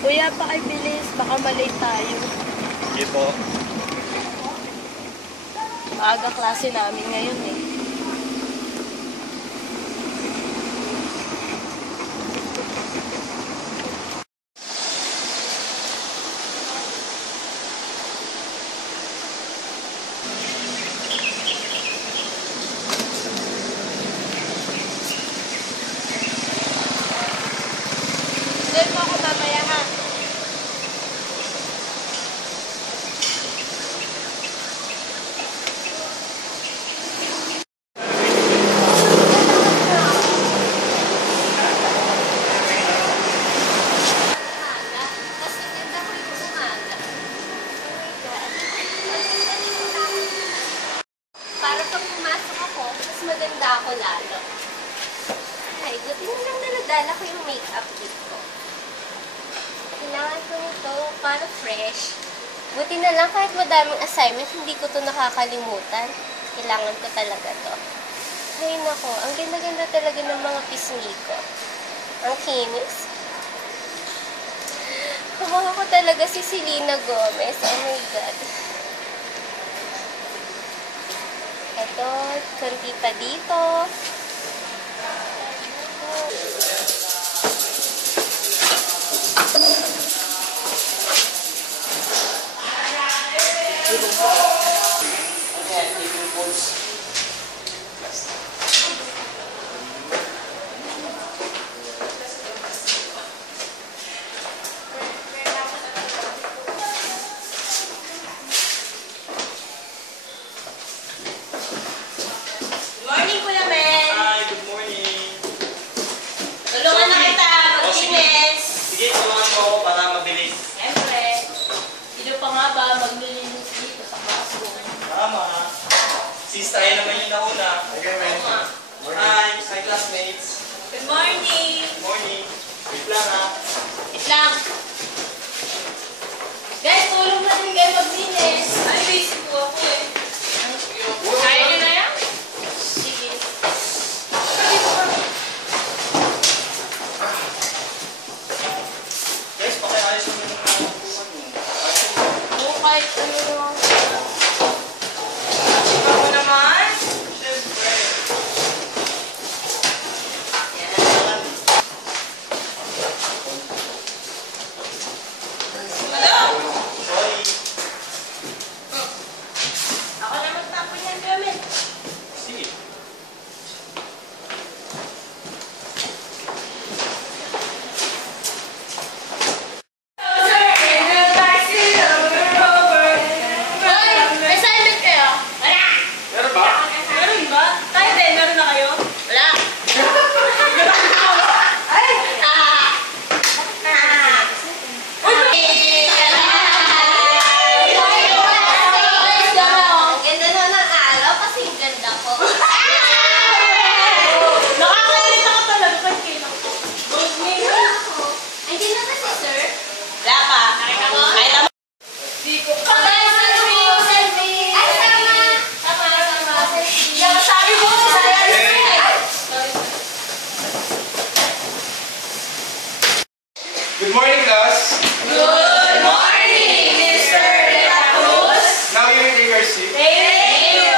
Kuya, pakibilis. Baka malate tayo. Sige po. Maaga klase namin ngayon eh. Send mo ako mamaya ha. Para pag pumasok ako, mas maganda ako lalo. Ay, buti na lang daladala ko yung makeup kit ko. Kailangan ko nito para fresh. Buti na lang kahit madaming assignment, hindi ko to nakakalimutan. Kailangan ko talaga to. Ay nako, ang ganda-ganda talaga ng mga pisngi ko. Ang kinis. Kumaka ko talaga si Selena Gomez. Oh my God. Ito, konti pa dito. Morning, Kuya Men! Hi, good morning. Tulungan na kita, mag-fitness. Sige, tulungan mo ako para mabilis. Siyempre, sino pa nga ba maglilinis dito sa classroom? Tama. Sis tayo naman yung nauna. Okay, man. Hi, my classmates. Good morning! Morning. Wait lang ha. Wait lang. Guys, tulong na din kayo maglinis. Ay, busy po ako eh. Kaya nyo na yan? Sige. Guys, pakiayos mo yung mga upuan mo. Oo, kahit ano naman. Ako naman? Siyempre. Hello? Sorry. Ako na magtapon yan, Kuya Men. Sige. May assignment kayo? Wala! Meron ba? Meron ba? Tayo din, meron na kayo? Wala! Ay! Ang ganda na ng araw kasi ang ganda ko. Nakakainis ako talaga pag kailang ko. Ay, di na kasi, sir. Wala pa. Nakita mo? Kahit ako. Di ko pa. Ay, selfie! Ay, sama! Sama. Yung sabi mo, Good morning, class. Good morning, Mr. De La Cruz. Now you may take your seat. Thank you.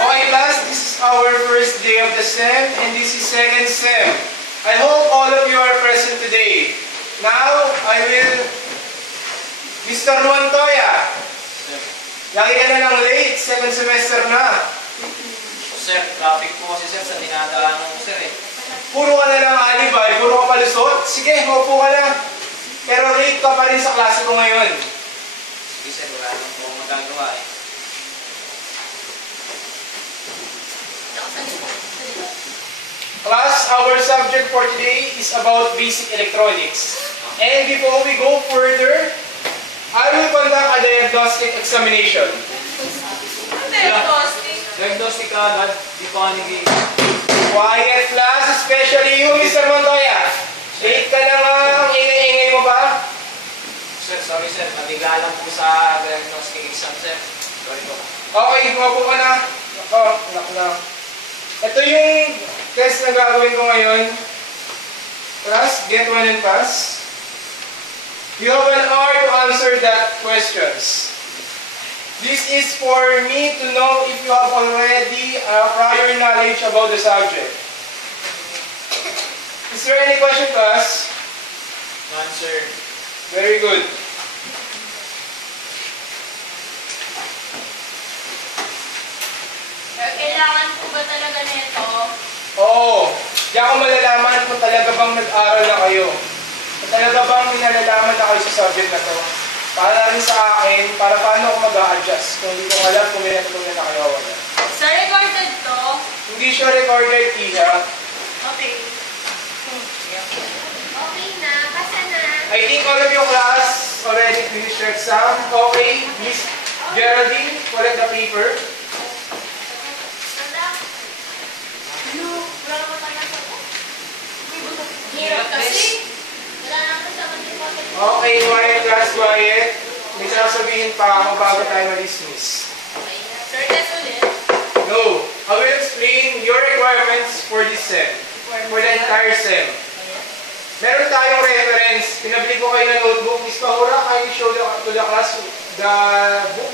Okay, class, this is our first day of the SEM, and this is second SEM. I hope all of you are present today. Now, I will... Mr. Montoya, lagi ka na lang late, second semester na. Sir, traffic po kasi sir sa dinadaanan ko sir eh. Puro ka na lang alibay, puro ka palusot. Sige, maupo ka na. Pero late ka pa rin sa klase ko ngayon. Sige sir, wala naman po akong magagawa eh. Class, our subject for today is about basic electronics. And before we go further, I will conduct a diagnostic examination. Diagnostic ka agad, di pa naging... Quiet class, especially you, Mr. Montoya. Late ka na nga, ang ingay-ingay mo pa. Sir, sorry sir, nabigla lang po sa diagnostic exam sir. Sorry po. Okay, mapo ka na. Ako, anak na. Ito yung test na gagawin ko ngayon. Class, get one and pass. You have an hour to answer that questions. This is for me to know if you have already prior knowledge about the subject. Is there any question, class? None, sir. Very good. Kailangan po ba talaga nito? Oo. Diyan ko malalaman kung talaga bang nag-aral na kayo. Kung talaga bang minalalaman na kayo sa subject na to. Para rin sa akin, para paano ako mag-a-adjust kung hindi ko alam kung may natutunan na kayo o wala. Sir, recorded to? Hindi siya recorded, Iha. Okay. Okay na, pasa na. I think all of your class already finished your exam. Okay, Miss Geraldine, collect the paper. Wala naman tayo nasa ko. Hirap kasi. Wala naman sa kanila. Okay, quiet class, quiet. May sasabihin pa ako bago tayo ma-dismiss. Sir, test ulit. No, I will explain your requirements for this SEM. For the entire SEM. Meron tayong reference. Pinabili ko kayo ng notebook. Miss Pahura, kindly show to the class the book.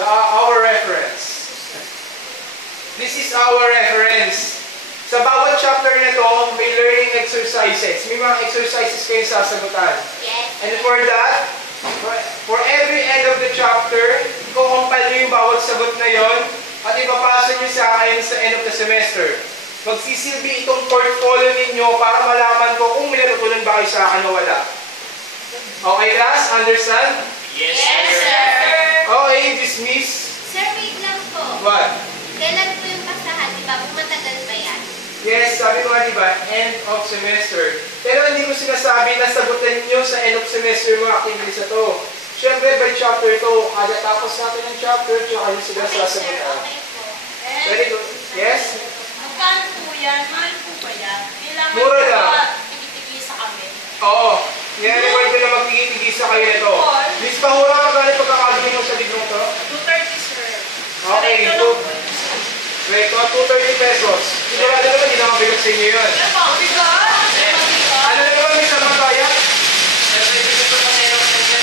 Our reference. This is our reference. Sa bawat chapter na to, may learning exercises. May mga exercises kayo sasagutan. Yes. And for that, for every end of the chapter, i-compile nyo yung bawat sagot na yon at ipapasa nyo sa akin sa end of the semester. Magsisilbi itong portfolio ninyo para malaman ko kung may natutunan ba kayo sa akin o wala. Okay, class? Understand? Yes, Yes, sir. sir. Okay, dismiss. Sir, wait lang po. What? Kailan po yung pasahan, di ba? Kung matagal ba yan? Yes, sabi ko nga diba, end of semester. Pero hindi ko sinasabi na sagutan nyo sa end of semester yung mga activities na to. Siyempre, by chapter to, kada tapos natin ng chapter, tsaka nyo sila Okay, sir. sasagutan. Okay po. Very good. Yes? Magkano po yan? Mahal po ba yan? Kailangan Mura po lang. ba tigil-tigil sa kami? Oo. Nire-record ko na magtigil-tigisa kayo nito. Miss Pahura, magkano pagkakabili mo sa librong to? 230, sir. Okay, Correct so, lang po yun, sir. wait, 230 pesos. Sigurado naman, hindi naman bigat sa inyo yun. Sir, mabigat. Mabigat. Ano na naman, may sama kaya? Pero ibigay ko na yung sir.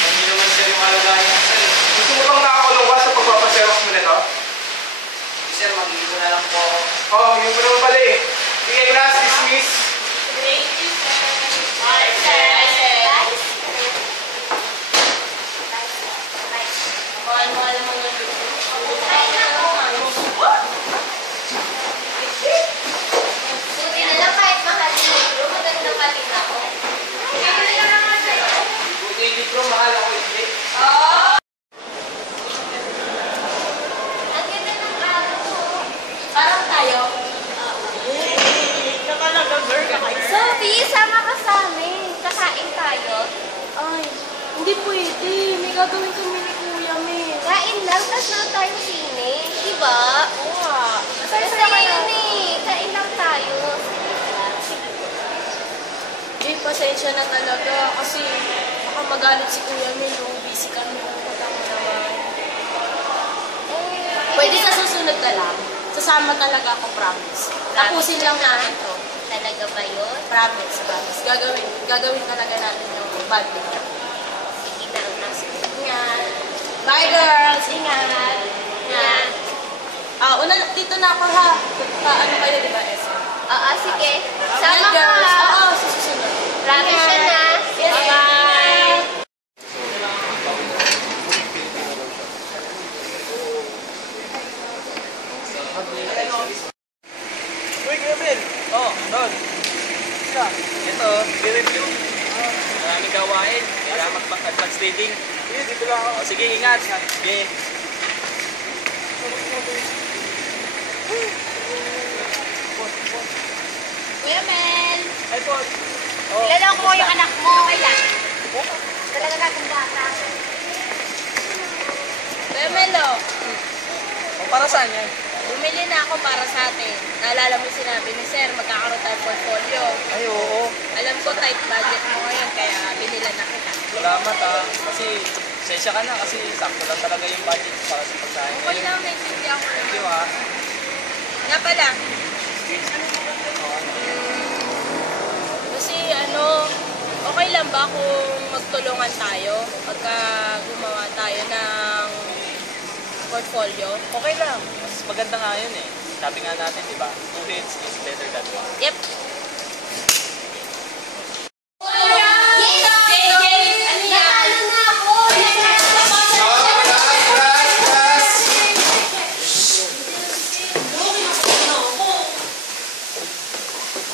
Hindi naman sir yung alagayan. Gusto mo bang nakakulong ka sa pagpapaserox mo nito? Sir, mag-iibo na lang po ako. Oo, yung naman pala eh. Sige, class, dismiss. Thank you, sir. Bye, sir. Bye, sir. Mahal-mahal naman ng luto. Buti na lang kahit mahal yung libro, maganda pa rin ako. Buti yung libro, mahal ako hindi. Ang ganda ng araw ko. Parang tayo. Sophie, sama ka sa amin. Kakain tayo. Ay, hindi pwede. May gagawin kami ni Kuya, May. Kain lang, tapos na tayo sine. Diba? Oo nga. Basta yun eh. Kain lang tayo. Jay, pasensya na talaga kasi baka magalit si Kuya May nung busy kami ng utang mo naman. Pwede sa susunod na lang. Sasama talaga ako, promise. Tapusin lang namin to. Talaga ba yun? Promise, promise. Gagawin talaga natin yung banding. Sige na, nasa. Ingat. Bye, girls. Ingat. Ingat. Dito na ako ha. Ano kayo, di ba, SM? Oo, sige. Sama Ingat, ka. girls. Oo, sa susunod. Promise siya na. Yes, bye. Uy, Gabriel! Oh, Don. Basta, ito, i-review. Maraming gawain. Kailangan mag-advance reading. Sige, dito lang ako. Sige, ingat. Sige. Kuya Mel. Ay, po. Oh, Kilala ko yung anak mo. Okay lang. Talaga gaganda ka. Kuya Melo, O, para saan yan? bumili na ako para sa atin. Naalala mo sinabi ni Sir, magkakaroon tayo portfolio. Ay, oo. Alam ko tight budget mo ngayon, kaya binilan na kita. Salamat kasi sensya ka na kasi sakto lang talaga yung budget para sa pagkain. Okay lang, naintindihan ko Thank naman. you ha. Nga pala, kasi okay lang ba ba kung magtulungan tayo pagka gumawa tayo ng portfolio? Okay lang. Mas maganda nga yun eh. Sabi nga natin, di ba? 2 hits is better than 1. Yep.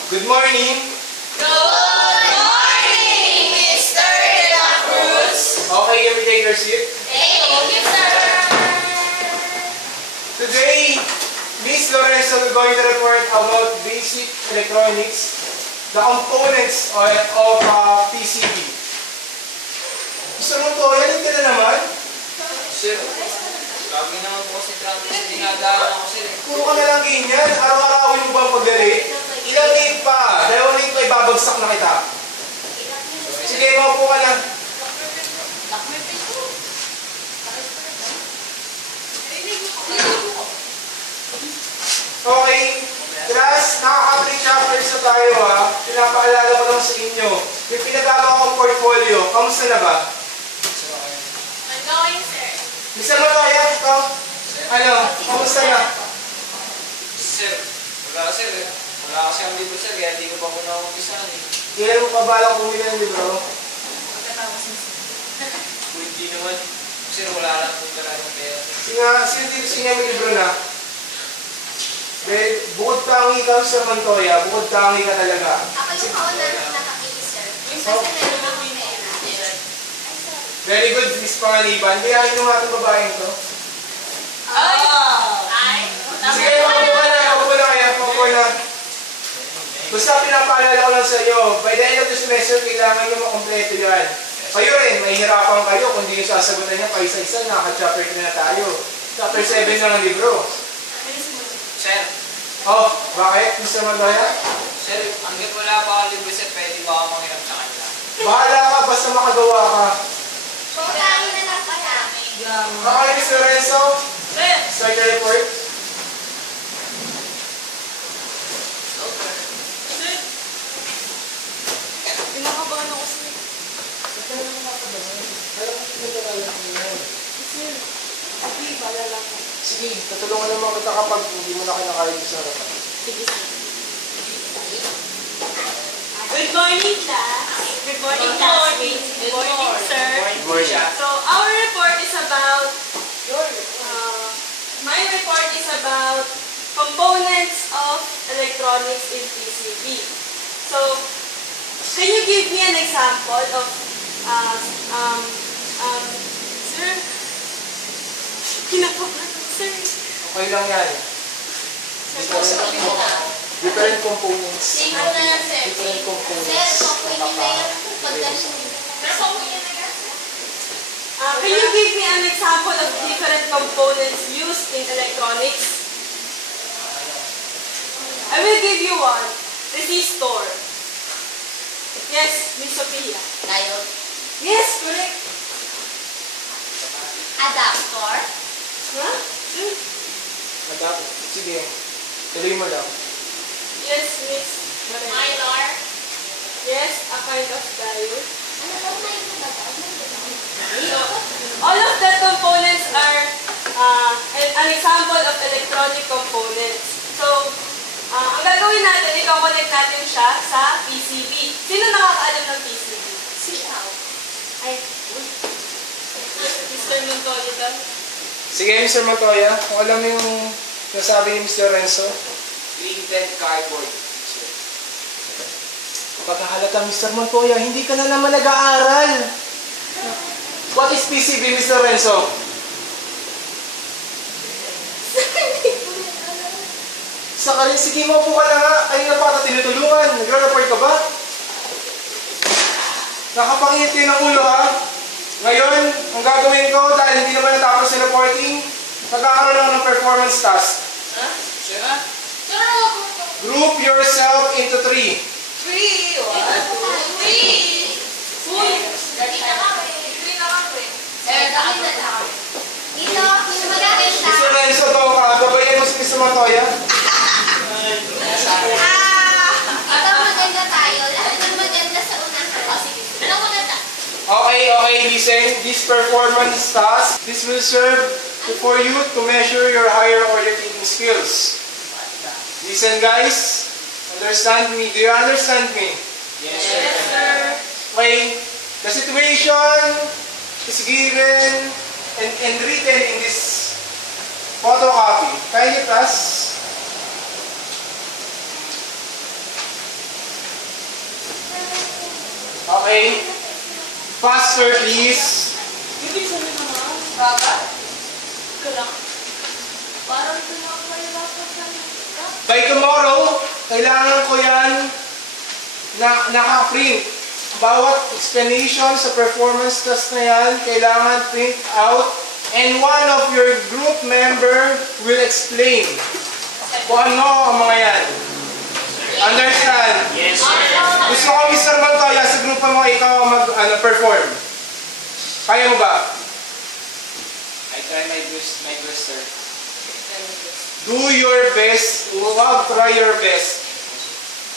Good morning. Good morning, Mr. De La Cruz. Okay, you may take your seat. Thank you, sir. Today, Miss Lorenzo is going to report about basic electronics, the components of PCB. Gusto mo to? Yan ka na naman? Sir, kami naman po kasi traffic. Dinadaan ako sir. Puro ka na lang ganyan. Araw-arawin mo ba ang pag-rate? Ilang late pa? Dahil late pa, ibabagsak na kita. Sige, maupo ka lang. Okay. Class, nakaka-3 chapters na tayo ha. Pinapaalala ko lang sa inyo. Yung pinagagawa kong portfolio, kamusta na ba? I'm going, sir. Mr. Matoya, ikaw? Ano? Kamusta na? Sir, wala sir eh. Wala kasi ang libro sir, kaya hindi ko pa muna umpisahan eh. Kailan mo pa balak bumili ng libro? Kung hindi naman, sir wala lang po talagang pera. Sino dito siya may libro na? Dahil bukod tangi ka sa Montoya, bukod tangi ka talaga. Ako yung kauna na nakakita, sir. Yung kasi meron akong pera. Very good, Miss Pangaliban. Kayahin nyo nga itong babaeng to. Ay. Sige, makuha na. Makuha na kaya. Makuha na. Basta pinapaalala ko lang sa iyo, by the end of the semester, kailangan nyo makompleto yan. Kayo rin, mahihirapan kayo kung di yung sasagutan nyo paisa-isa, nakaka-chapter 3 na tayo. Chapter 7 na ng libro. Sir, Oh, bakit, Mr. Montoya? sir, hanggang wala pa akong libro sir, pwede ba ako manghiram sa kanila? Bahala ka, basta makagawa ka. Pagkain na lang pa namin. Okay, Mr. Renzo, Sir. start your report. Pinakabahan ako, sir. Sige, tutulungan naman kita kapag hindi mo na kinakain sa harapan. Good morning, class. Good morning, classmates. Good morning, sir. Good morning. So, our report is about, my report is about components of electronics in PCB. So, can you give me an example of, sir? Kinakabahan ako, sir. Okay lang yan. Different components. Same na yan, sir. Different components. Sir, kukunin na yan. Pagkasya. Can you give me an example of different components used in electronics? I will give you one. Resistor. Yes, Miss Sophia. Diode. Yes, correct. Adapter. Huh? Adapt. Sige. Tuloy mo lang. Yes, Miss Maria. Mylar. Yes, a kind of diode. Ano bang may ito? So, all of the components are an example of electronic components. So, ang gagawin natin, i-connect natin siya sa PCB. Sino nakakaalam ng PCB? Siaw. Ay, Mr. Montoli daw. Sige, Mr. Montoya, kung alam mo yung nasabi ni Mr. Renzo, Printed cardboard. pagkahalata, Mr. Montoya, hindi ka na naman nag-aaral. What is PCB, Mr. Renzo? Sa kalin, sige mo po ka na nga. Ay na pa tinutulungan. Nagre-report ka ba? Nakapangit kayo ng ulo ha. Ngayon, ang gagawin ko dahil hindi naman natapos yung reporting, magkakaroon lang ng performance task. Sir ha? Group yourself into 3. 3. What? 3. Full. Dali na kami. 3 na kami. Sir, dali na lang. Dito, magaganda. Mr. Renzo, daw ka. Gabayan mo si Mr. Montoya. Ito maganda tayo. Lahat ng maganda sa unahan. Ano ko na Okay, listen. This performance task, this will serve for you to measure your higher order thinking skills. Listen guys, understand me. Do you understand me? Yes, sir. Okay, the situation is given and written in this photocopy. Kindly class. Okay. Faster please. Ibig sabihin naman, Baba? Ika lang. Parang ito na ako mahirapan sa By tomorrow, kailangan ko yan na naka-print. Bawat explanation sa performance test na yan, kailangan print out and one of your group member will explain kung ano ang mga yan. Understand? Yes, sir. Gusto ko, Mr. Montoya, sa grupo mo ikaw mag-perform. Kaya mo ba? I try my best, sir. Do your best. Huwag try your best.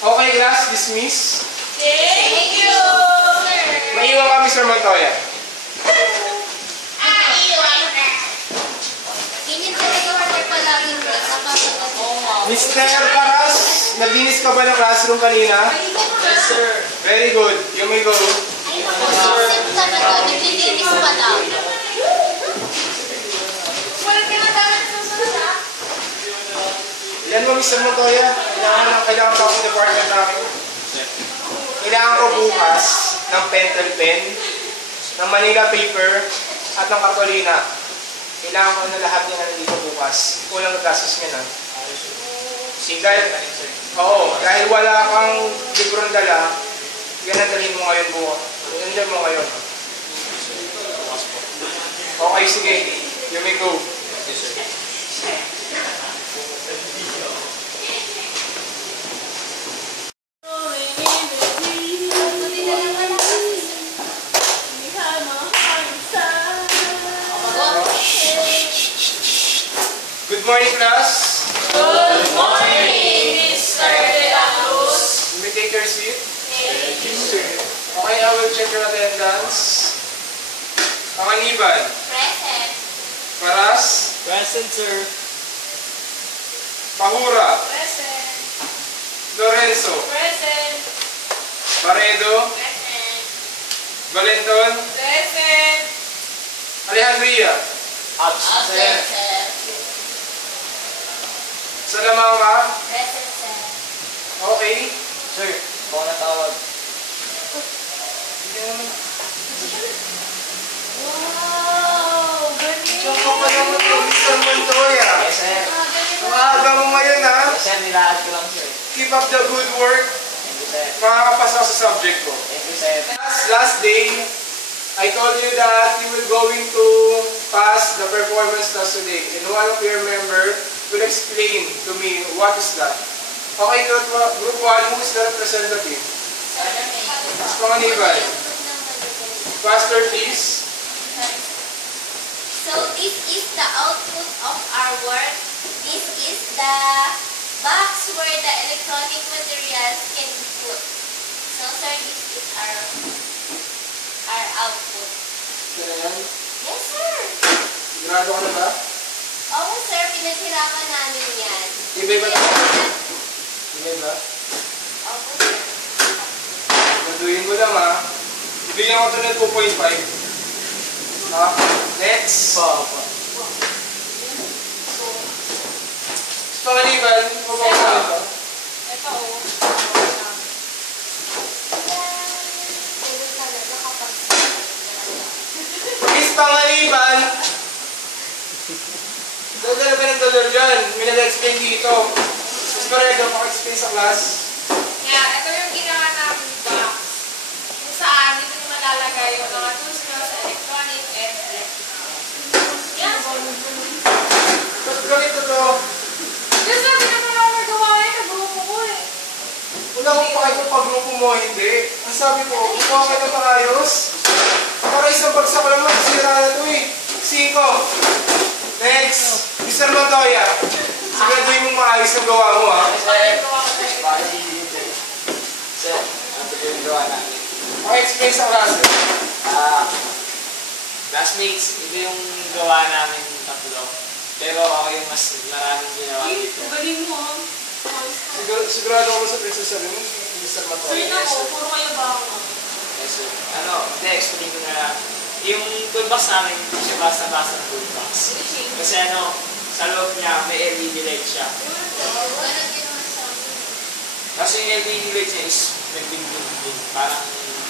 Okay, class, dismiss. Thank you! Maiwan ka, Mr. Montoya. Ganyan talaga order palaging guys. Mr. Caras, naglinis ka ba ng classroom kanina? Yes, sir. Very good. You may go. Ay, naku, isip talaga. Naglilinis pa lang. Walang kinagamit sa susunod, ha? Ilan mo, Mr. Montoya? Kailangan pa akong department namin. Kailangan ko bukas ng pentel pen, ng Manila paper, at ng kartolina. Kailangan ko na lahat yung nandito bukas. Kulang na gastos niya na. Dahil wala kang librong dala, yan ang dalhin mo ngayon bukas. Yan mo ngayon. Okay, sige. You may go. Yes, sir. Good morning, class. Good morning, Mr. De La Cruz. You may take your seat. Thank you. Okay, I will check your attendance. Panganiban. Present. Paras. Present, sir. Pahura. Present. Lorenzo. Present. Baredo. Present. Valenton. Present. Alejandria. Absent, sir. Sir. Salamanga. Present, sir. Okay. Sir, baka natawag. Wow! Galing! Diyan ka pa naman yung Mr. Montoya. Yes, sir. Ang aga mo ngayon ha. Yes, sir. Nilaad ko lang, sir. Keep up the good work. Thank you, sir. Makakapasa ako sa subject ko. Thank you, sir. Last day, I told you that you will going to pass the performance test today. And one of your member will explain to me what is that. Okay, group 1, who is the representative? Mas Panganiban. Faster, please. So this is the output of our work. This is the box where the electronic materials can be put. So sir, this is our output. Ano yan? Yes sir. Sigurado ka na ba? Oo sir, pinaghirapan namin yan. Iba ba? Iba ba? Opo sir. Naduhin mo lang ha. Ibigyan ko ito ng 2.5. Ha? Next. Panganiban, mababa ka ito. Ito, oh. Ganun talaga kapag Miss Panganiban! Dala ka ng dollar dyan. May nag-explain dito. Mas Paredo, maka-explain sa class. Kaya, ito yung ginawa namin box. Kung saan, dito naman lalagay yung mga tools nyo sa electronic and electrical. Yan. Ba't ganito to? Kasi sabi naman ako magawain, nag-grupo ko eh. Wala akong pakay kung pag-grupo mo, hindi. Ang sabi ko, gumawa ka ng maayos. Para isang bagsak lang masira na ito eh. 5. Next. Mr. Montoya. Siguraduhin mong maayos ang gawa mo ha. Sir, baka hindi, sir. Sir, ano po yung gawa namin? Explain sa klase. Classmates, ito yung gawa namin tatlo. Pero ako yung mas maraming ginawa Ay, dito. galing mo ah. Sigurado ako sa pinagsasabi mo, Mr. Matoy. Sir na ako, puro kayo ba ako? Yes, sir. Explain ko na lang. Yung toolbox namin, hindi siya basta-basta toolbox. Kasi sa loob niya, may LED light siya. Kasi yung LED light niya is nagding-ding. Parang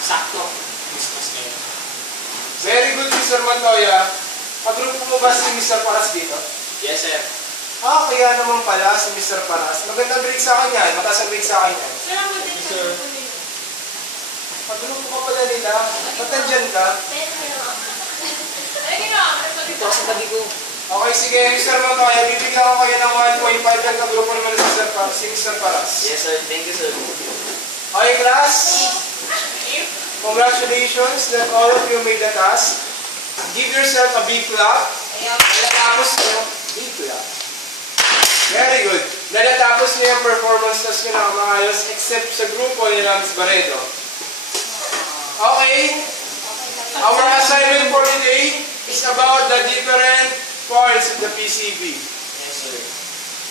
sakto. Christmas ngayon. Very good, Mr. Montoya. Kagrupo mo ba si Mr. Paras dito? Yes, sir. Kaya naman pala si Mr. Paras. Magandang grade sa akin yan. Mataas ang grade sa akin yan. Sir, ako din Sir. Kagrupo ka pala nila. Ba't nandyan ka? Ito sa tabi ko. Okay, sige, Mr. Montoya. Bibigyan ko kayo ng 1.5 yan. Kagrupo naman si Mr. Paras. Yes, sir. Thank you, sir. Okay, class. Congratulations that all of you made the task. Give yourself a big clap. Nalatapos nyo. Big clap. Very good. Nalatapos nyo yung performance test nyo na maayos except sa grupo ni Rams Barredo. Okay. Our assignment for today is about the different parts of the PCB. Yes, sir.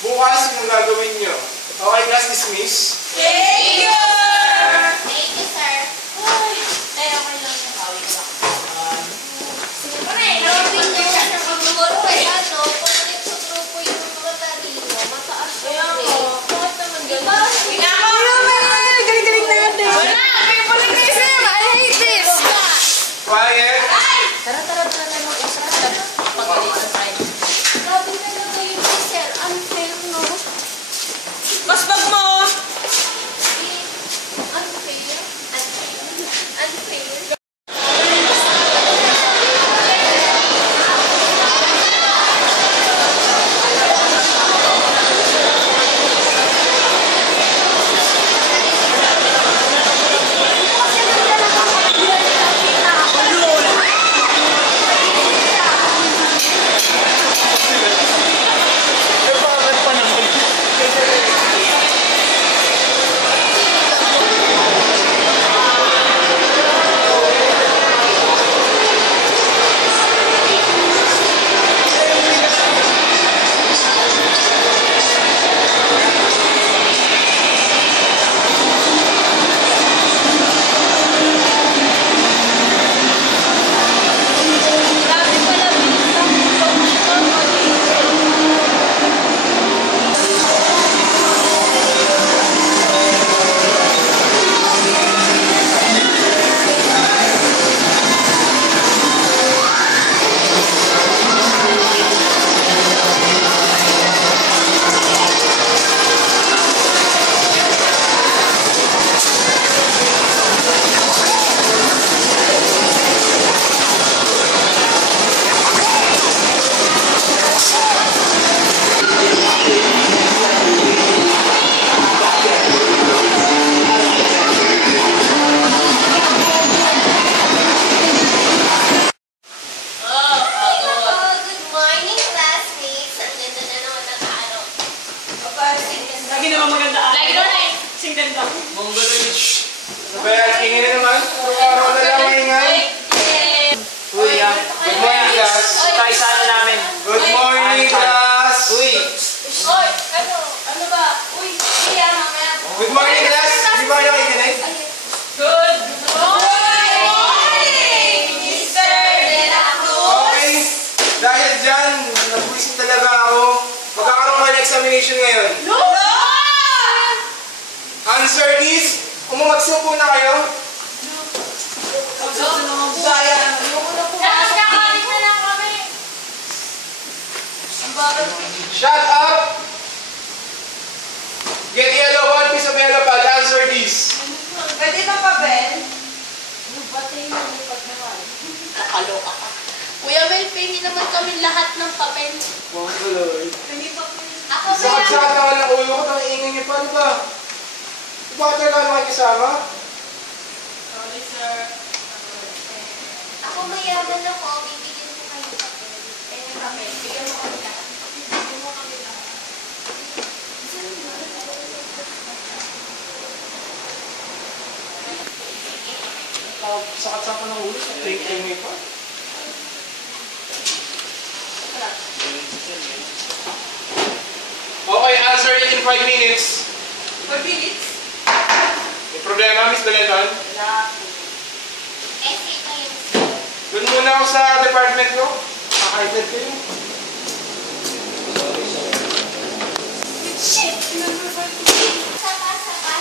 Bukas yung gagawin nyo. Okay, class dismiss. Thank you! Thank you, sir. Pero okay lang yung hawin ko. Gawin niyo siya sa pagmuro eh. Pagdating sa grupo yung mga talino, mataas yung grade. Bakit naman ganun? Galing-galing natin! Wala! Pipuling na isip! I hate this! Quiet. Tara na mag-usap siya. Pagaling sa side. Grabe talaga yun, sir. Unfair, no? Mas bag mo! Unfair? Unfair? Lagi naman maganda ako. Lagi naman ay sing ganda. Mongoloid. Ano ba yan? Ingin na naman. Araw na lang maingay. Uy, Good morning, class. Tayo sana namin. Good morning, class. Uy. Oy, ano ba? Uy, siya mamaya. Good morning, class. Di ba kayo kikinig? Good morning, Mr. De La Cruz. Okay. Dahil dyan, nabuisit talaga ako. Magkakaroon kayo ng examination ngayon. No! Answer this. Umumagso po na kayo. Nakakalit na lang kami. Ang bagal. Shut up. Get yellow, one piece of yellow pad. Answer this. Pwede ba pa, Ben? Nakaloka ka. Kuya Mel, pengi naman kami lahat ng papel. Mongoloid. Ako Sakit-sakit naman ng ulo ko. Ang ingay niyo pa, di ba? Di ba talaga makikisama? Sorry, sir. Ako mayaman ako, bibigyan ko kayo papel. Eh, papel. Bigyan mo kami lahat. Bigyan mo kami lahat. Sakat-sakat ng ulo. Take me pa. Okay, answer it in 5 minutes. 4 minutes? May problema, Miss Beleton? Wala. Essay ko yun. Doon muna ako sa department ko. Kakaitad kayo. Shit!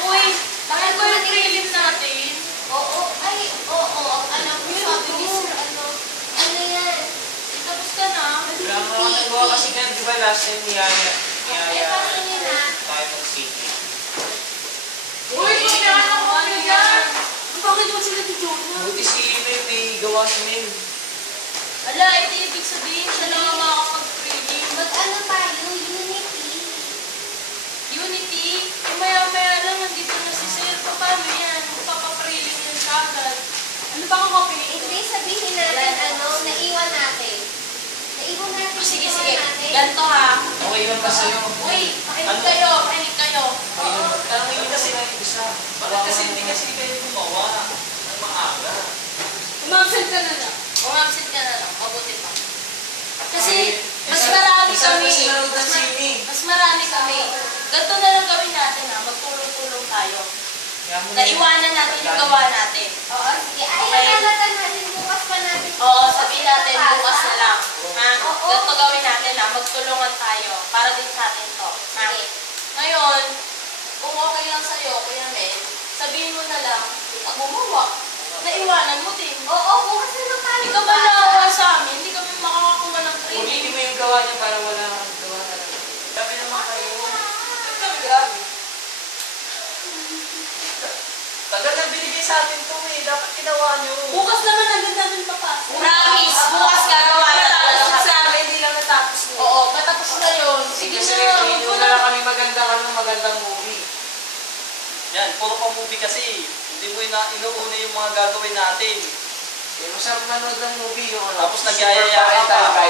Uy, bakit ba yung prelim natin? Oo. Ay, oo. Alam mo, sabi ni Sir, ano yan? Tapos ka na? Wala mo ako nagawa kasi nga, di ba last time niyaya paano yun na? tayo mag-city. Uy, kailangan ako yan! Bakit mo sila tijona? Buti si Mel, may gawa si Mel. Ala, ito ibig sabihin siya lang ang makakapag-prelim. Mag-ano tayo? Unity. Unity? Maya-maya lang, nandito na si Sir. Paano yan? Magpapaprelim yan kagad. Ano ba ang copy nito? Hindi, sabihin natin, naiwan natin. Naiwan natin. Sige, naiwan sige. natin. Ganto ha. Okay lang ba sa'yo? Uy, makinig kayo, makinig kayo. Tanongin kasi na yung isa. Bakit kasi hindi kasi kayo gumawa ng maaga? Umabsent ka na lang. Umabsent ka na lang. Mabuti pa. Kasi, mas marami kami. Mas marami kami. Ganto na lang gawin natin ha. Magtulong-tulong tayo. Naiwanan natin yung gawa natin. Oo, sige. Ay, Okay. nalatan natin. Bukas pa natin. Oo, sabihin natin bukas na lang. Ha? Oo. Ganito gawin natin ha. Magtulungan tayo. Para din sa atin to. Ha? Sige. Ngayon, kung okay lang sa'yo, Kuya Mel, sabihin mo na lang, ang gumawa. Naiwanan mo din. Oo, bukas na lang tayo. Hindi ka ba naawa sa amin? Hindi kami makakakuha ng training. Ulitin mo yung gawa niya para wala kang gawa talaga. Kami naman kayo. Kami grabe. Tagal na binigay sa atin to eh. Dapat ginawa niyo. Bukas naman agad namin papasok. Promise, bukas gagawa na tapos sa amin, hindi lang natapos na. Oo, patapos na yun. Sige Kasi na, hindi huwag na na. lang kami magandang movie. Yan, puro pa movie kasi. Hindi mo inuuna yung mga gagawin natin. Eh, masarap manood ng movie yung ano. Tapos nagyayaya ka pa.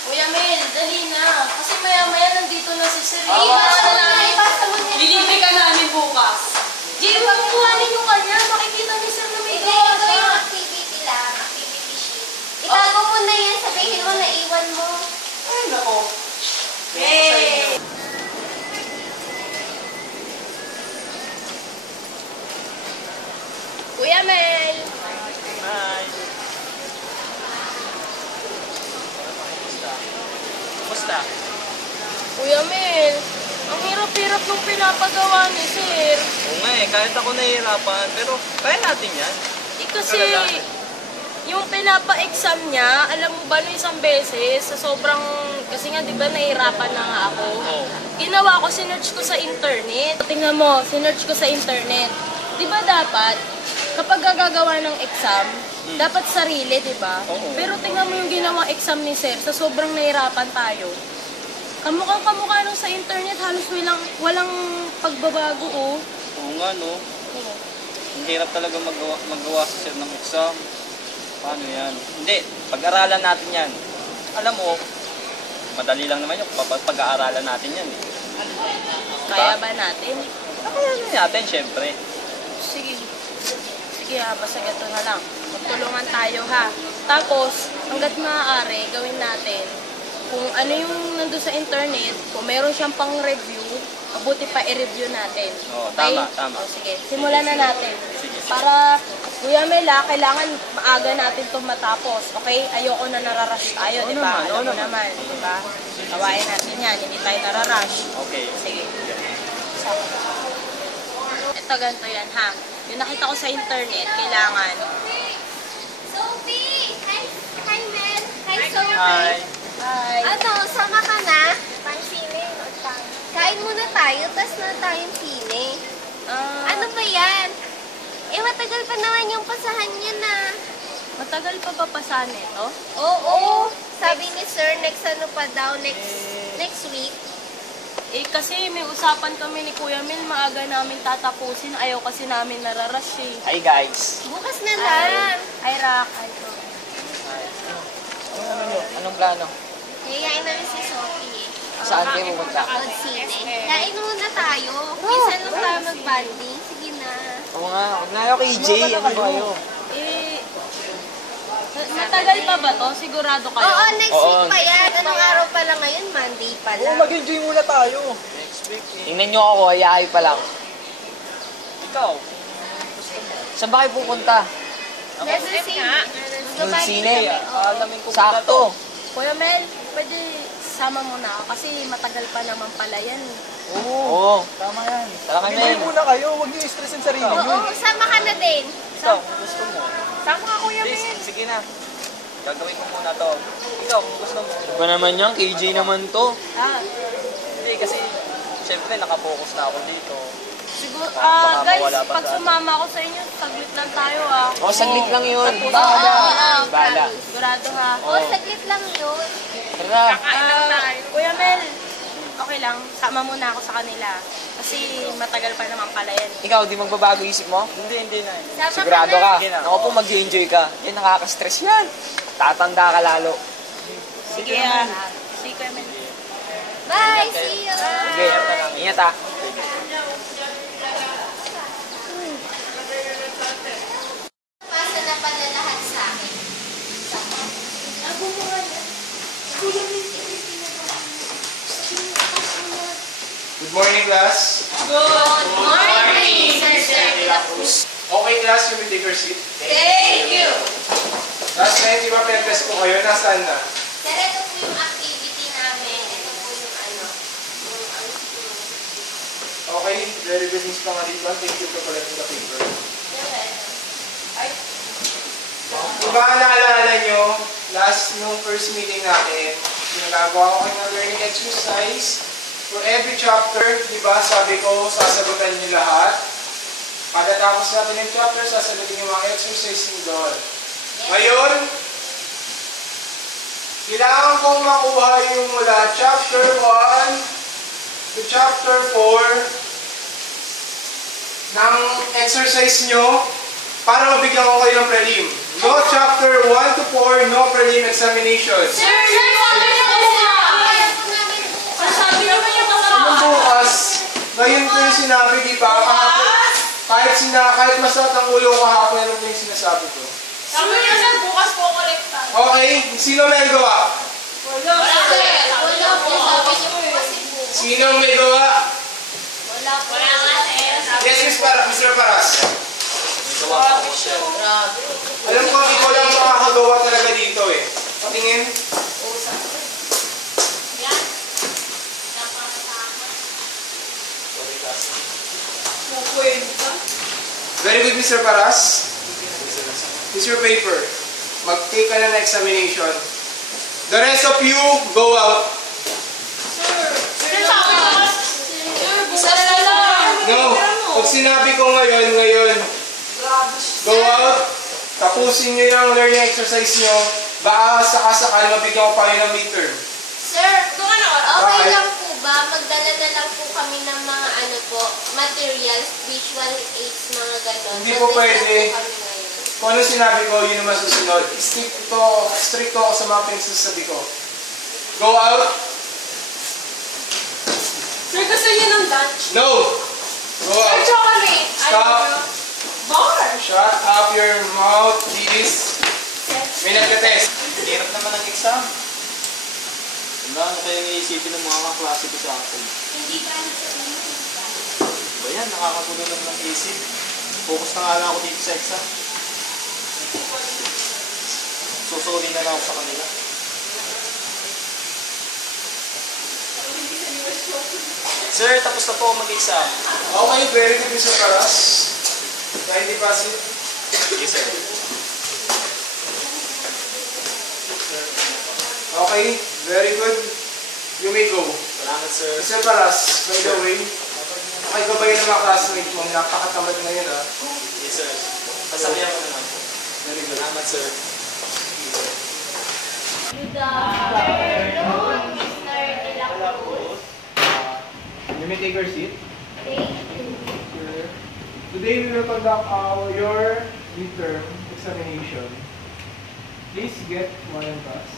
Kuya Mel, dali na. Kasi maya-maya nandito na si Sir. Ipasa mo na, ipasa mo na. Lilibre ka namin bukas. Jay, pagkuhanin yung kanya. Makikita ni Sir na may Hindi, gawa ito yung ka. activity lang. Activity sheet. Itago mo na yan. Sabihin mo, naiwan mo. Ay, nako. Hey! Kuya Mel! Hi. Kumusta? Kuya Mel, ang hirap-hirap nung pinapagawa ni Sir. Oo nga eh, kahit ako nahihirapan. Pero kaya natin yan. Kasi Talaga. yung pinapa-exam niya, alam mo ba no isang beses, sa sobrang, kasi nga di ba nahihirapan na nga ako. Oo. Ginawa ko, sinearch ko sa internet. Tingnan mo, sinearch ko sa internet. Di ba dapat, kapag gagawa ng exam, dapat sarili, di ba? Oo. Pero tingnan mo yung ginawang exam ni Sir, sa sobrang nahihirapan tayo. Kamukha nung sa internet, halos walang pagbabago, oh. Oo nga no. Ang hirap talaga magawa sa sir ng exam. Paano yan? Hindi, pag-aralan natin yan. Alam mo, madali lang naman yung pag-aaralan natin yan eh. Kaya ba natin? Kakayanin natin, syempre. Sige. Sige ha, basta ganito na lang. Magtulungan tayo ha. Tapos, hanggat maaari, gawin natin. Kung ano yung nandun sa internet, kung meron siyang pang-review, mabuti pa i-review natin. Oo, Okay? tama. O, sige, simulan na natin. Sige. Para, Kuya Mela, kailangan maaga natin itong matapos. Okay? Ayoko na nararush tayo, di ba? Alam mo naman, di ba? Gawain natin yan, hindi tayo nararush. Okay. Sige. Ito, ganito yan, ha? Yung nakita ko sa internet, kailangan. Sophie! Hi, Mel. Hi, Sophie. Hi. Hi. Sama ka na? Pansine. Kain muna tayo, tas na tayong sine. Ano ba yan? Matagal pa naman yung pasahan niya na. Matagal pa ba pasahan ito? Oo. Sabi ni Sir, next ano pa daw, next week. Eh, kasi may usapan kami ni Kuya Mel, maaga namin tatapusin. Ayaw kasi namin nararush eh. Hi guys. Bukas na lang. Ay, Rock. Ay, Rock. Ano naman yun? Anong plano? Yayain namin si Sophie. Si Saan kayo pupunta? Road City. Kain muna tayo. Minsan lang tayo mag-banding. Sige na. Oo nga, huwag na kayo kay Jay. Ano ba kayo? Matagal pa ba to? Sigurado kayo? Oo, next week pa yan. Anong araw pa lang ngayon? Monday pa lang. mag-enjoy muna tayo. Tingnan nyo ako, ayahay pa lang. Ikaw, Saan ba kayo pupunta? Next week nga. Road City. alamin ko muna to. Sakto. Kuya Mel, pwede sama mo na ako kasi matagal pa naman pala yan. Oo. Tama yan. Tara kami. Enjoy muna kayo, huwag niyo i-stressin sarili niyo. Oo, sama ka na din. Ikaw, kung gusto mo. Sama ka, Kuya Sige, Mel. sige na. Gagawin ko muna to. Ikaw, kung gusto mo. Ba naman yan? KJ naman to. Hindi, kasi syempre nakapokus na ako dito. Siguro, Baka guys, mawala pa pag sa sumama ako sa inyo, saglit lang tayo Oh, saglit lang yun. Oo, Bala. promise. Sigurado ha. Oo, saglit lang yun. Tara. Kuya Mel, okay lang, sama muna ako sa kanila. Kasi matagal pa naman pala yan. Ikaw, di magbabago isip mo? Hindi na. Sama Sigurado ka na. ka. Ako po, mag-enjoy ka. Yan, nakaka-stress yan. Tatanda ka lalo. Sige Sige, Kuya Mel. Bye, see you. Sige, ingat ah. Pasa na pala lahat sa akin. Ako mo na. Good morning, class. Morning, Sir Cruz. Okay, class, you may take your seat. Thank you. Last night, di ba pen-test ko kayo? Nasaan na? Sir, ito po yung activity namin. Ito po yung ano. Okay, very good, Miss Pangaliban. Thank you for collecting the paper. Kung baka naalala nyo, last nung first meeting natin, ginagawa ko kayo ng learning exercise. For every chapter, di ba, sabi ko, sasagutan nyo lahat. Pagkatapos natin yung chapter, sasagutin yung mga exercise nyo doon. Ngayon, kailangan kong makuha yung mula chapter 1 to chapter 4 ng exercise nyo para mabigyan ko kayo ng prelim. No chapter 1 to 4, no prelim examination. Sabi naman yung Anong bukas? Ngayon ko yung sinabi, di ba? Kahapon, kahit masakit ang ulo ko kahapon, ano po yung sinasabi ko? Sabi niya sir, bukas po kolektan. Okay, sino may gawa? Wala po. Sabi niyo po kasi po. Sino may gawa? Wala nga sir. Yes, Mr. Paras. Gawa ko siya. Alam ko, ikaw lang makakagawa talaga dito eh. Patingin. Very good, Mr. Paras. This is your paper. Mag-take ka na ng examination. The rest of you, go out. No. Pag sinabi ko ngayon, go out. Tapusin nyo yung learning exercise nyo. Baka sakasakal, mabigyan ko pa yun ng midterm. Sir, okay Bakit? lang po ba? Magdala na lang po kami ng mga ano po, materials, visual aids, mga gano'n. Hindi po Mag-discuss pwede. po kami ngayon. Kung ano sinabi ko, yun naman susunod. Strict ako sa mga pinagsasabi ko. Go out. Sir, gusto niyo ng lunch? No. Go out. Chocolate. Stop. Bar. Shut up your mouth, please. May nagka-test. Hirap naman ang exam. Ano kaya iniisipin ng mga kaklase ko sa akin? Ba yan, nakakagulo lang ng isip. Focus na nga lang ako dito sa exam. Susuli na lang ako sa kanila. Sir, tapos na po ako mag-exam. Okay, very good, Mr. Paras. 90 pass it. Yes, sir. Okay, very good. You may go. Salamat, sir. Mr. Paras, by the way, okay ka ba yun ng mga classmate mo? Napakatamad na yun, ha? Yes, sir. Sasabihan ko naman. Very good. Salamat, sir. Good afternoon, Mr. De La Cruz. You may take your seat. Thank you. Today we will conduct your midterm examination. Please get one and pass.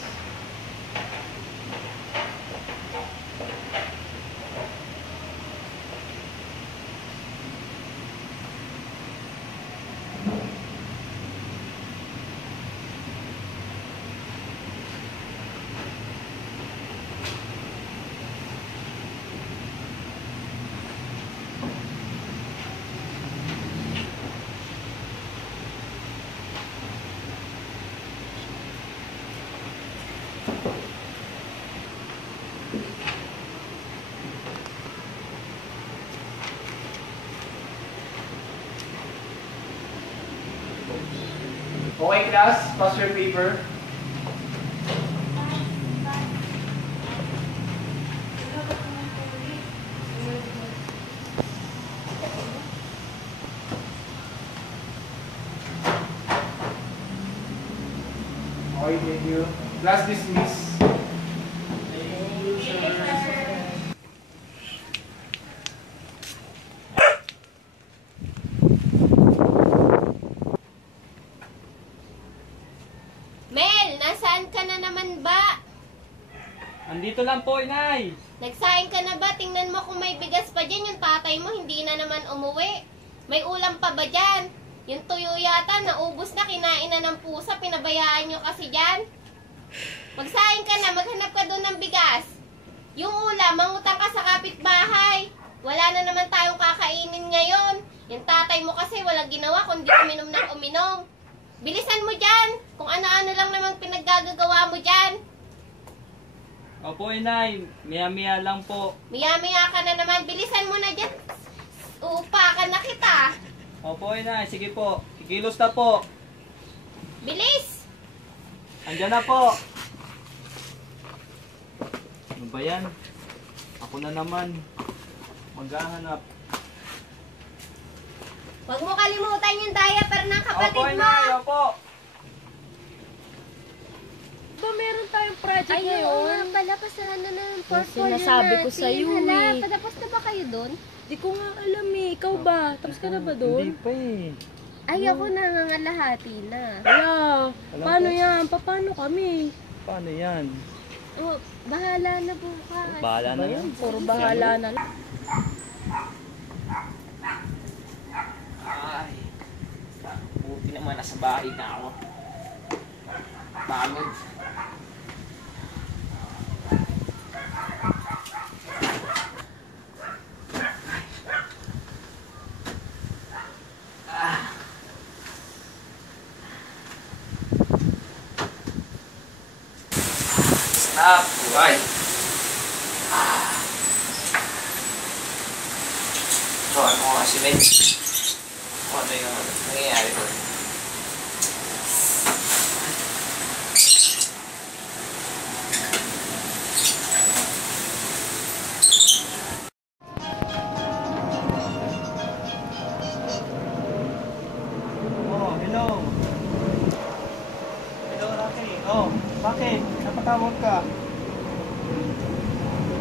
Okay, class, pass your paper. Okay, thank you. Class dismiss. Thank you, sir. Mel, nasaan ka na naman ba? Andito lang po, Inay. Nagsaing ka na ba? Tingnan mo kung may bigas pa dyan. Yung tatay mo hindi na naman umuwi. May ulam pa ba dyan? Yung tuyo yata, naubos na, kinain na ng pusa. Pinabayaan nyo kasi dyan. Magsaing ka na, maghanap ka doon ng bigas. Yung ulam, mangutang ka sa kapitbahay. Wala na naman tayong kakainin ngayon. Yung tatay mo kasi walang ginawa kundi uminom ng uminom. Bilisan mo dyan. Kung ano-ano lang naman pinaggagawa mo dyan. Opo, Inay. Maya-maya lang po. Maya-maya ka na naman. Bilisan mo na dyan. Uupakan na kita. Opo, Inay. Sige po. Kikilos na po. Bilis! Andyan na po. Ano ba yan? Ako na naman. Maghahanap. Huwag mo kalimutan yung diaper ng Opo, kapatid mo. Inay. Opo. Ba, meron tayong project Ayun, ngayon. nga pala, pasahan na ng portfolio sinasabi ko natin. sa'yo Hala, eh. patapos na ba kayo doon? Di ko nga alam eh. Ikaw ba? Tapos ka na ba doon? Hindi pa eh. Ay, ako nangangalahati na. Wala. Alam Paano ko. yan? Paano kami? Paano yan? Oh, bahala na bukas. Bahala na Ba yan. yan? Puro bahala na lang. Ay, buti naman nasa bahay na ako. Pagod. Stop, buhay. Ito, ano nga si Med? Ano yung nangyayari doon? Oh, hello. Hello, Rocky. Oh, bakit? Napatawag ka?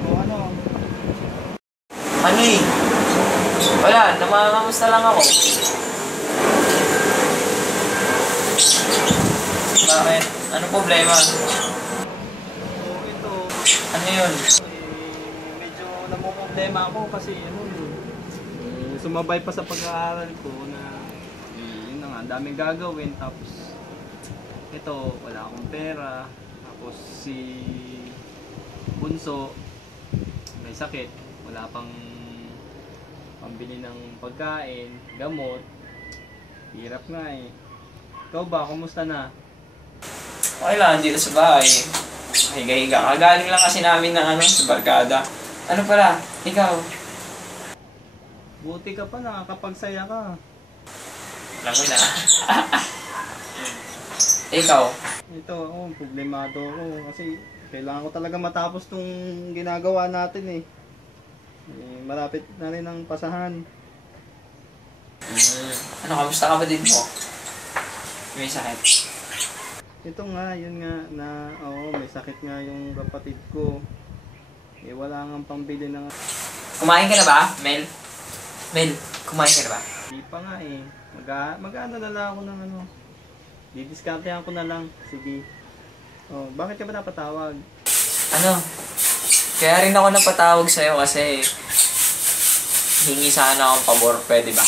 Oh, ano? Ano eh? Wala, namakamusta lang ako. Bakit? Ano problema? Oh, ito. Ano yun? Medyo namumblema ako kasi sumabay pa sa pag-aaral ko na yun na nga, ang daming gagawin tapos ito, wala akong pera tapos si Bunso may sakit, wala pang pambili ng pagkain, gamot, hirap nga eh. Ikaw ba, kumusta na? Okay lang, dito sa bahay. Higa-higa. Kagaling lang kasi namin ng sa barkada. Ano pala? Ikaw? Buti ka pa, nakakapagsaya ka. Alam mo na. Ikaw? Ito, problemado ako kasi kailangan ko talaga matapos tong ginagawa natin eh. Malapit na rin ang pasahan. Ano, kamusta ka ba din mo? May sakit. Ito nga, yun nga, na may sakit nga yung kapatid ko. Wala nga pambili ng... Kumain ka na ba, Mel? Mel, kumain ka na ba? Di pa nga eh. Mag-ano na lang ako ng didiskartehan ko na lang. Sige. Oh, bakit ka ba napatawag? Ano? Kaya rin ako napatawag sa'yo kasi hingi sana akong pabor, pwede ba?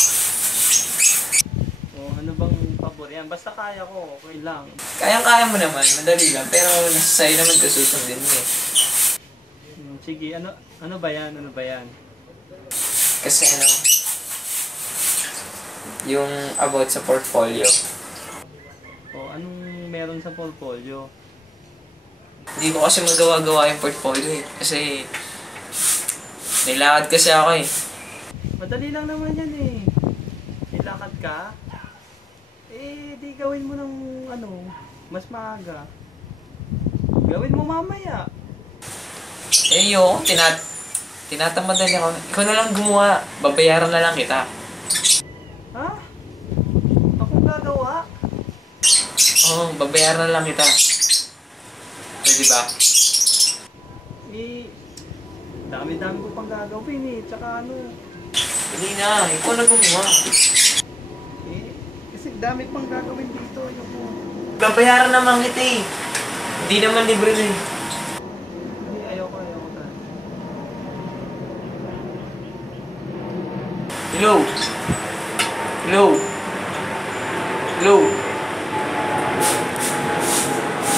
Oh, ano bang pabor yan? Basta kaya ko, okay lang. Kayang-kaya mo naman, madali lang. Pero nasa sa'yo naman kasusundin mo eh. Sige, ano ba yan? Ano ba yan? Kasi ano, yung about sa portfolio. Oh, anong meron sa portfolio? Hindi ko kasi magawa-gawa yung portfolio eh. Kasi nilakad kasi ako eh. Madali lang naman yan eh. Nilakad ka? Eh, di gawin mo ng ano, mas maaga. Gawin mo mamaya. Eh, yo, tinatamadan ako. Ikaw na lang gumawa. Babayaran na lang kita. Ha? Akong gagawa? Oo, babayaran na lang kita. Pwede ba? Eh, dami-dami ko pang gagawin eh. Tsaka ano, Hindi na, ikaw na gumawa. eh, kasi dami pang gagawin dito. Yung Babayaran naman kita eh. Hindi naman libre na eh. Hindi, ayoko na. Hello? Hello? Hello?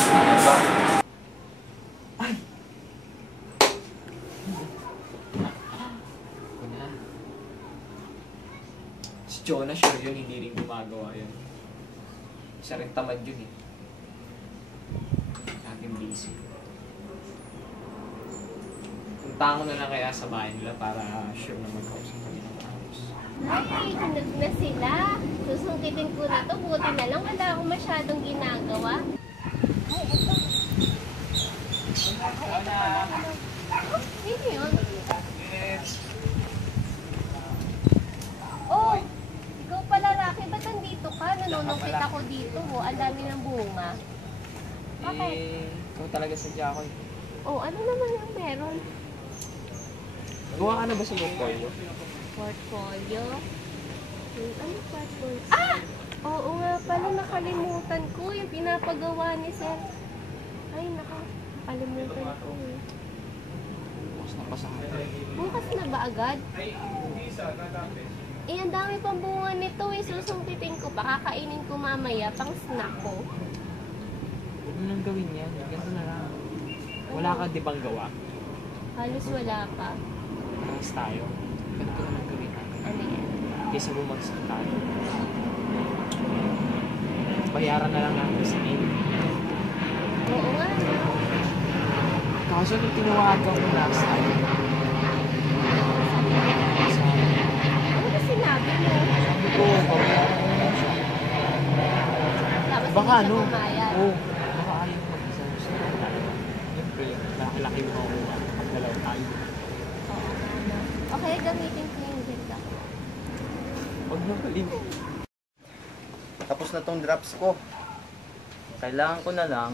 Ano ba? Ay! Wala. Si Jonah sure yun, hindi rin gumagawa yun. Isa rin tamad yun eh. Laging busy. Punta ko na lang kaya sa bahay nila para sure na mag-house kami ng house. Ay, hinag na sila. Susungkitin ko na to. Buti na lang wala akong masyadong ginagawa. Ay, eto. Oh, sino yun? Oh, ikaw pala, Rocky. Ba't nandito ka? Nanunungkit ako dito. Oh. Ang dami ng bunga. Bakit? Eh, ikaw talaga sadya ko eh. Oh, ano naman yung meron? Gawa ka na ba sa portfolio? Portfolio? Ano portfolio? Ah! Oo nga pala, nakalimutan ko yung pinapagawa ni Sir. Ay, nakalimutan ko eh. Bukas na pasahan. Bukas na ba agad? Eh, ang dami pang bunga nito eh. Susumpitin ko pa. Kakainin ko mamaya pang snack ko. Huwag mo nang gawin yan. Ganito na lang. Wala ka di bang gawa? Halos wala pa. Parehas tayo. Ganito na lang gawin natin. Ano yan? Kaysa bumagsak tayo. Bayaran na lang natin sa name. Oo nga, no? Kaso nung tinawagan ko last time, Ano ba sinabi mo? sabi ko, babayaran ko na siya. Tapos Baka hindi ano? siya bumayad. Oo. Baka ayaw mag-isa. Gusto na tayo. Siyempre, laki mo ako. Pagdalaw tayo. Oo nga, no? Okay, gamitin ko yung ganda. Huwag mo kalim. Tapos na tong drops ko. Kailangan ko na lang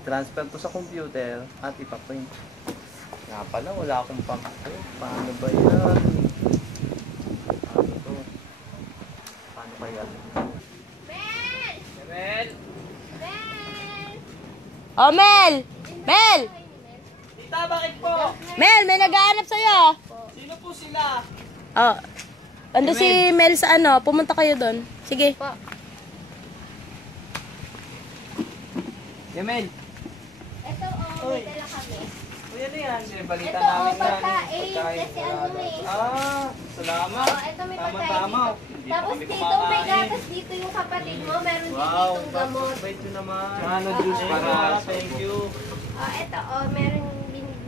i-transfer to sa computer at ipaprint. Nga pala, wala akong pang-print. Paano ba yan? Paano to? Paano ba yan? Mel! Mel! Mel! Oh, Mel! Mel! Tita, bakit po? Mel, may naghahanap sa'yo. Sino po sila? Oh. Ando si Mel sa ano, pumunta kayo doon. Sige. Yamel! Ito, may dala kami. Uy, ano yan? Balita Ito, namin yan. pagkain. Kasi ano eh. Ah, salamat. Oo, ito may pagkain Tama. dito. Hindi Tapos kami dito, kumakain. may gatas dito yung kapatid mo. Meron din Wow, ditong gamot. bait nyo naman. Ano, juice para Thank you. Ito, meron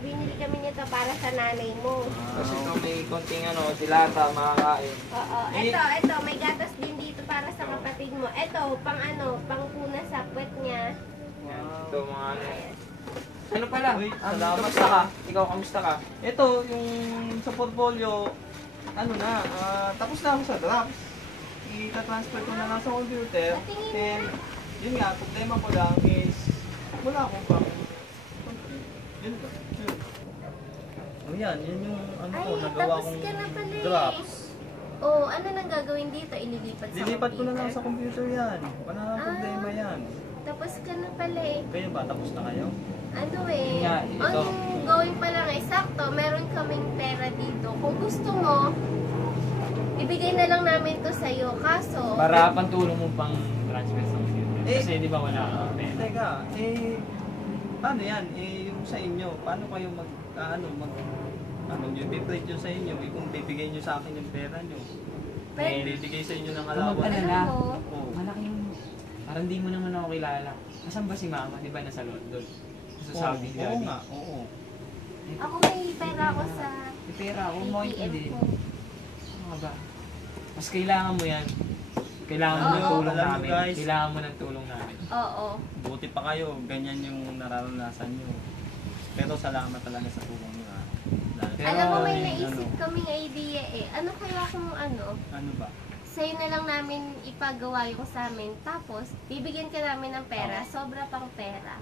binili kami nito para sa nanay mo. Kasi ito may konting ano, dilata, makakain. Oo, ito, may gatas din dito para sa kapatid mo. Ito, pang punas sa puwet niya. Yan. Ito mga ano. Ano pala? Uy, Salamat. kamusta Kamusta ka? ka? Ikaw, kamusta ka? Ito, yung sa portfolio, ano na, tapos na ako sa drafts. I-transfer ko na lang sa computer. Patingin And, yun nga, problema ko lang is, wala akong pang. Yun lang. Yun. O yan, yun yung ano ko, Ay, nagawa tapos kong ka na pala eh. drafts. Oh, ano nang gagawin dito? Ililipat sa Lilipat ko na lang computer? sa computer yan. Wala nang problema yan. Tapos ka na pala eh. Kayo ba, tapos na kayo? Ano eh, Nga, ito. ang gawin pa lang eh, sakto, meron kaming pera dito. Kung gusto mo, ibigay na lang namin to sa'yo. Kaso, Para pantulong mo pang transfer sa computer. Eh, Kasi di ba wala kang pera? Teka, paano yan? Yung sa inyo, paano kayo yung bibigay nyo sa inyo, kung bibigay nyo sa akin yung pera nyo, Pwede. bibigay sa inyo ng Kung allowance. mag-alala, Alam mo, Oo. malaki yung... Parang di mo naman ako kilala. Asan ba si mama? Di ba nasa London? Sa Saudi, Oo Daddy. nga, oo. ako may pera ako sa May pera ako, mo ATM hindi. ko. Ano ka ba? Mas kailangan mo yan. Kailangan mo ng Oo. tulong Alam mo, namin. guys. Kailangan mo ng tulong namin. Oo. Buti pa kayo, ganyan yung nararanasan nyo. Pero salamat talaga sa tulong nyo, ha. Dahil- Alam mo, may Ano? naisip kaming idea eh. Ano kaya kung Ano ba? sa'yo na lang namin ipagawa yung sa amin. Tapos, bibigyan ka namin ng pera. Sobra pang pera.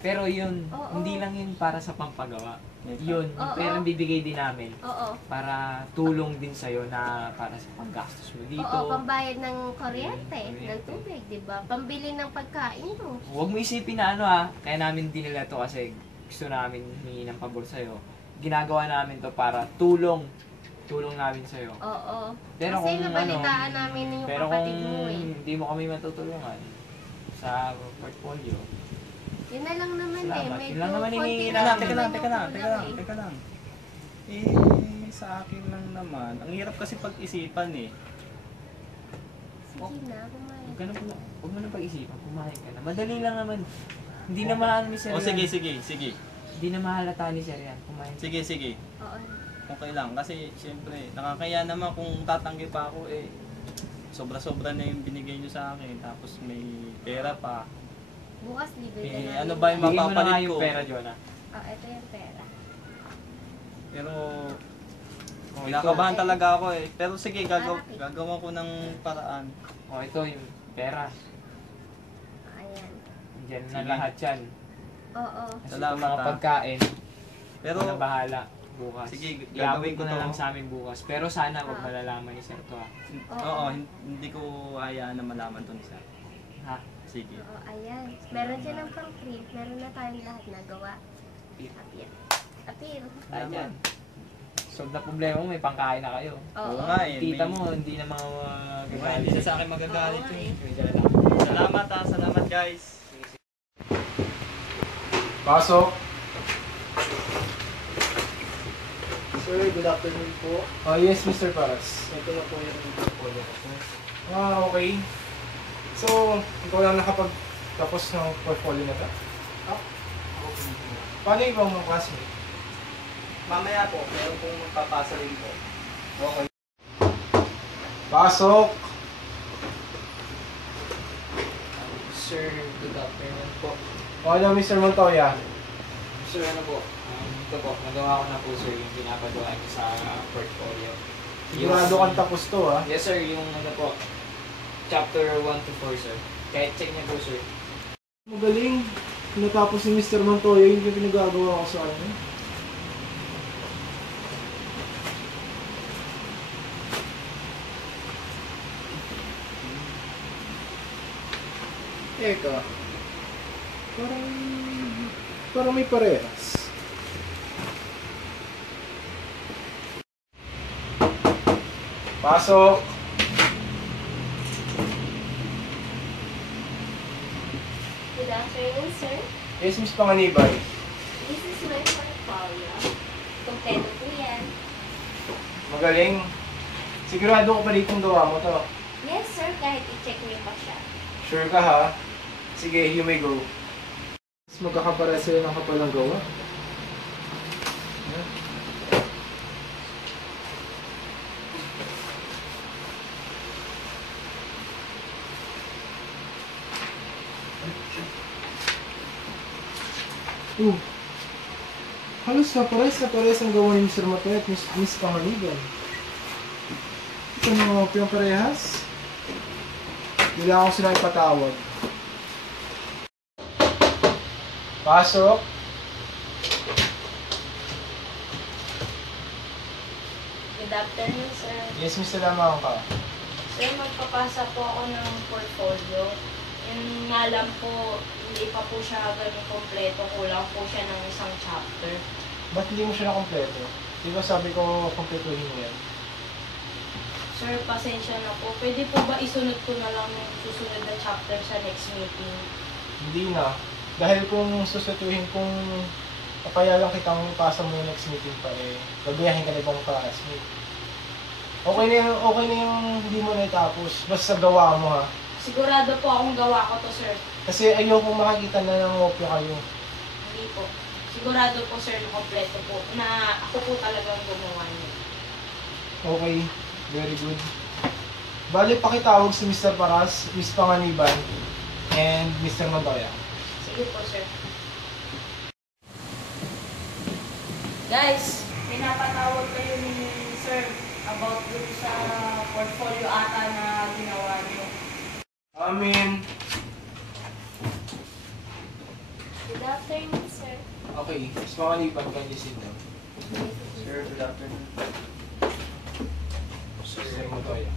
Pero yun, Oo. hindi lang yun para sa pampagawa. Yun, yung Oo. perang bibigay din namin Oo. para tulong din sa'yo na para sa panggastos mo dito. Oo, pambayad ng kuryente, ng Kuryente. tubig, di ba? Pambili ng pagkain mo. Huwag mo isipin na ano ha, kaya namin dinala to kasi gusto namin humingi ng pabor sa'yo. Ginagawa namin to para tulong namin sa'yo. Oo. Pero Kasi kung nabalitaan namin yung pero kapatid kung mo eh. hindi mo kami matutulungan sa portfolio, Yun na lang naman eh. Salamat. Medyo Yun lang naman konti hinihingi lang namin. Teka lang, naman teka yung lang, kulang teka lang, eh. teka lang. Sa akin lang naman, ang hirap kasi pag-isipan eh. Sige na, kumain. huwag mo na pag-isipan, kumain ka na. Madali lang naman. Hindi na maano ni Sir O sige, yan. sige. Hindi na mahalata ni Sir yan. Kumain. Sige. Oo. Okay lang. Kasi siyempre, nakakaya naman kung tatanggi pa ako eh. Sobra-sobra na yung binigay nyo sa akin. Tapos may pera pa. Bukas libre na Eh, namin. ano ba yung Bigyan mo na nga mapapalit yung ko? pera, Jonah. Oh, ito yung pera. Pero, Oh, kinakabahan talaga ako eh. Pero sige, gagawa ko ng paraan. ito yung pera. Ayan. Diyan na Sige. lahat yan. Oo. Kasi Salamat, itong mga ah. pagkain, Pero, na bahala bukas. Sige, Iabot gagawin ko ko na to. lang sa amin bukas. Pero sana wag Ah. malalaman ni Sir to ha. oo, hindi ko hayaan na malaman to ni Sir. Ha? Sige. Oo, ayan. Meron siya ng pang-print. Meron na tayong lahat nagawa. Appeal. Ayan. Solve na problema mo, may pangkain na kayo. Oo. Oo nga eh. Tita may- mo, hindi na mga Diba, hindi siya sa akin magagalit Oo, eh. eh. Salamat ha, salamat guys. Pasok. Sir, good afternoon po. Oh, yes, Mr. Paras. Ito na po yung portfolio ko. Okay. So, ikaw lang nakapag-tapos ng portfolio na ito? Paano ikaw mga classmate? Mamaya po, meron pong magpapasa rin po. Okay. Pasok! Sir, good afternoon po. Okay na, Mr. Montoya. Sir, ano po? Ito po, nagawa ko na po sir yung pinapagawa niyo sa portfolio. Sigurado kang tapos to, ha? Yes sir, yung ano po, chapter 1 to 4 sir. Kahit check niya po sir. Magaling. Natapos ni Mr. Montoya, yun yung pinagagawa ko sa kanya. Teka. Parang may parehas. Pasok! Good afternoon, sir. Yes, Miss Panganibay. This is my portfolio. Kompleto po yan. Magaling. Sigurado ko pa dito gawa mo to. Yes, sir. Kahit i-check niyo pa siya. Sure ka ha? Sige, you may go. Mas magkakapara sila ng kapalang gawa. Halos na pares ang gawa ni Mr. Matoy at Miss Pangaliban. Ito mga pinaparehas. Kailangan ko sila ipatawag. Pasok. Good afternoon, sir. Yes, Mr. Lamang ka. Sir, magpapasa po ako ng portfolio. Yung nga lang po, hindi pa po siya ganun kompleto. Kulang po siya ng isang chapter. Ba't hindi mo siya nakompleto? Di ba sabi ko kompletuhin mo yan? Sir, pasensya na po. Pwede po ba isunod ko na lang yung susunod na chapter sa next meeting? Hindi na. Dahil kung susutuhin kung papaya lang kitang ipasa mo yung next meeting pa eh, gabayahin ka na ibang classmate. Okay na yung hindi mo na itapos. Basta gawa mo ha. Sigurado po akong gawa ko to, sir. Kasi ayoko makakita na ng opyo kayo. Hindi po. Sigurado po, sir, na kompleto po. Na ako po talagang gumawa niyo. Okay. Very good. Bali, pakitawag si Mr. Paras, Miss Panganiban, and Mr. Montoya. Sige po, sir. Guys, pinapatawag kayo ni Sir about dun sa portfolio ata na ginawa niyo. Amin. Good afternoon, sir. Okay, Miss Panganiban, can you sit down? Sir, good afternoon. Mr. Montoya.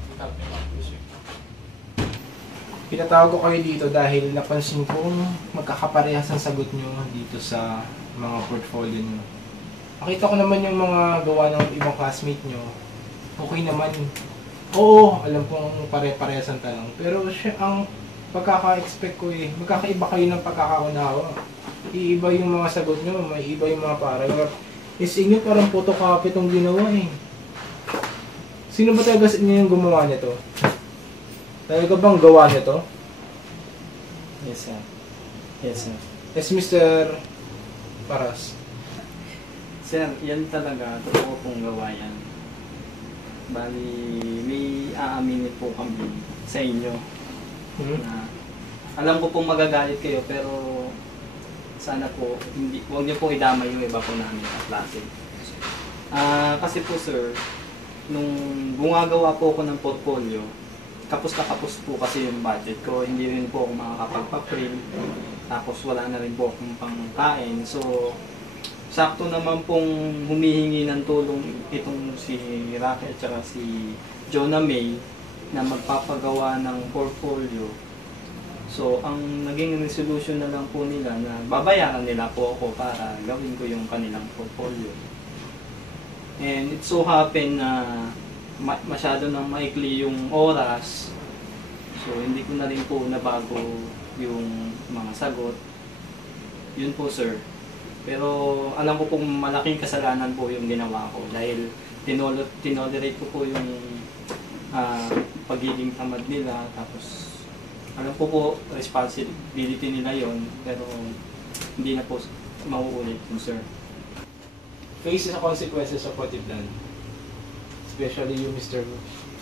Pinatawag ko kayo dito dahil napansin ko magkakaparehas ang sagot nyo dito sa mga portfolio nyo. Nakita ko naman yung mga gawa ng ibang classmate nyo. Okay naman. Oo, alam kong pare-parehas ang tanong. Pero siya, ang pagkaka-expect ko magkakaiba kayo ng pagkakaunawa. Iiba yung mga sagot nyo, may iba yung mga paragraph. Is inyo parang photocopy itong ginawa Sino ba talaga sa inyo yung gumawa nito? Talaga bang gawa nito? Yes, sir. Yes, sir. Yes, Mr. Paras. Sir, yan talaga. Totoo pong gawa yan. Bali, may aaminin po kami sa inyo. Na, alam ko pong magagalit kayo, pero sana po, huwag niyo pong idamay yung iba po namin sa klase. Kasi po sir, nung gumagawa po ako ng portfolio, kapos na kapos po kasi yung budget ko, hindi rin po ako makakapagpa-print, tapos wala na rin po akong pangkain. So, sakto naman pong humihingi ng tulong itong si Rocky at saka si Jonah May na magpapagawa ng portfolio. So, ang naging resolution na lang po nila na babayaran nila po ako para gawin ko yung kanilang portfolio. And it so happen na masyado nang maikli yung oras. So, hindi ko na rin po nabago yung mga sagot. Yun po, sir. Pero alam ko pong malaking kasalanan po yung ginawa ko dahil tinolerate ko po yung pagiging tamad nila. Tapos alam ko po responsibility nila yon, pero hindi na po mauulit yun, sir. Face the consequences of what you've done. Especially you, Mr.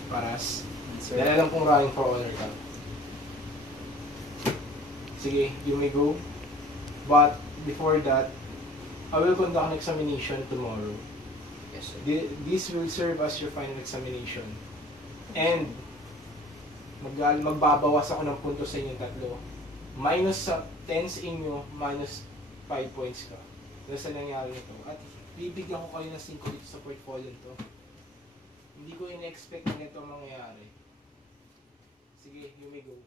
Paras. Sir. Dahil alam kong running for honor ka. Sige, you may go. But before that, I will conduct an examination tomorrow. Yes, sir. This will serve as your final examination. And magbabawas ako ng punto sa inyong tatlo. Minus sa 10 sa inyo, minus 5 points ka. Dahil sa nangyari nito. At bibigyan ko kayo ng 5 dito sa portfolio nito. Hindi ko in-expect na ito mangyayari. Sige, you may go.